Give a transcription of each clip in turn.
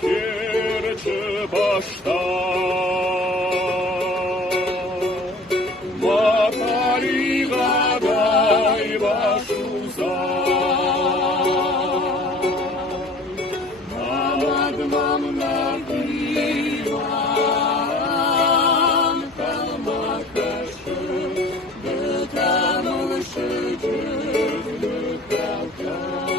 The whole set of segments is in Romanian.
Kerçe başta Matari gaday başuzay Mamad mamlakivan Kalma kaşı Gıtamıl şıcırlı kalkan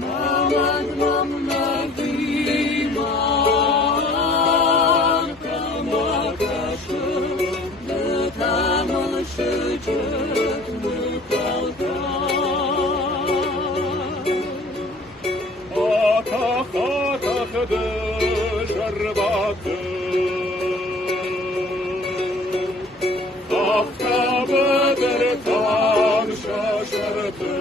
Mamad mamlakivan Kalma kaşı Gıtamıl şıcırlı kalkan Atah atahdı jarbatı Aftabıdır tan şaşırtı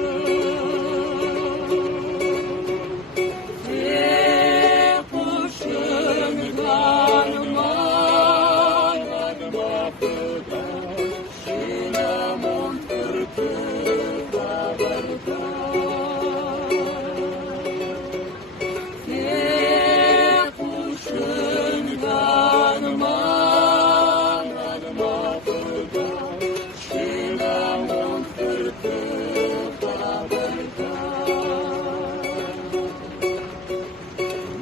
Kuşun karman admafıda Şinamon tırtı kabarda Kuşun karman admafıda Şinamon tırtı kabarda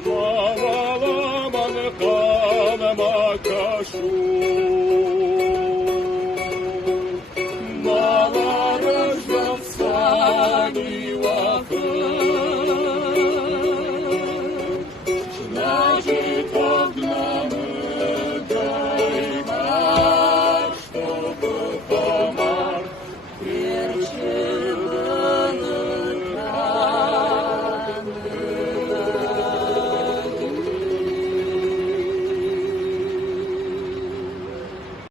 Mavalaman kanıma kaşu Malarız yafsani vakı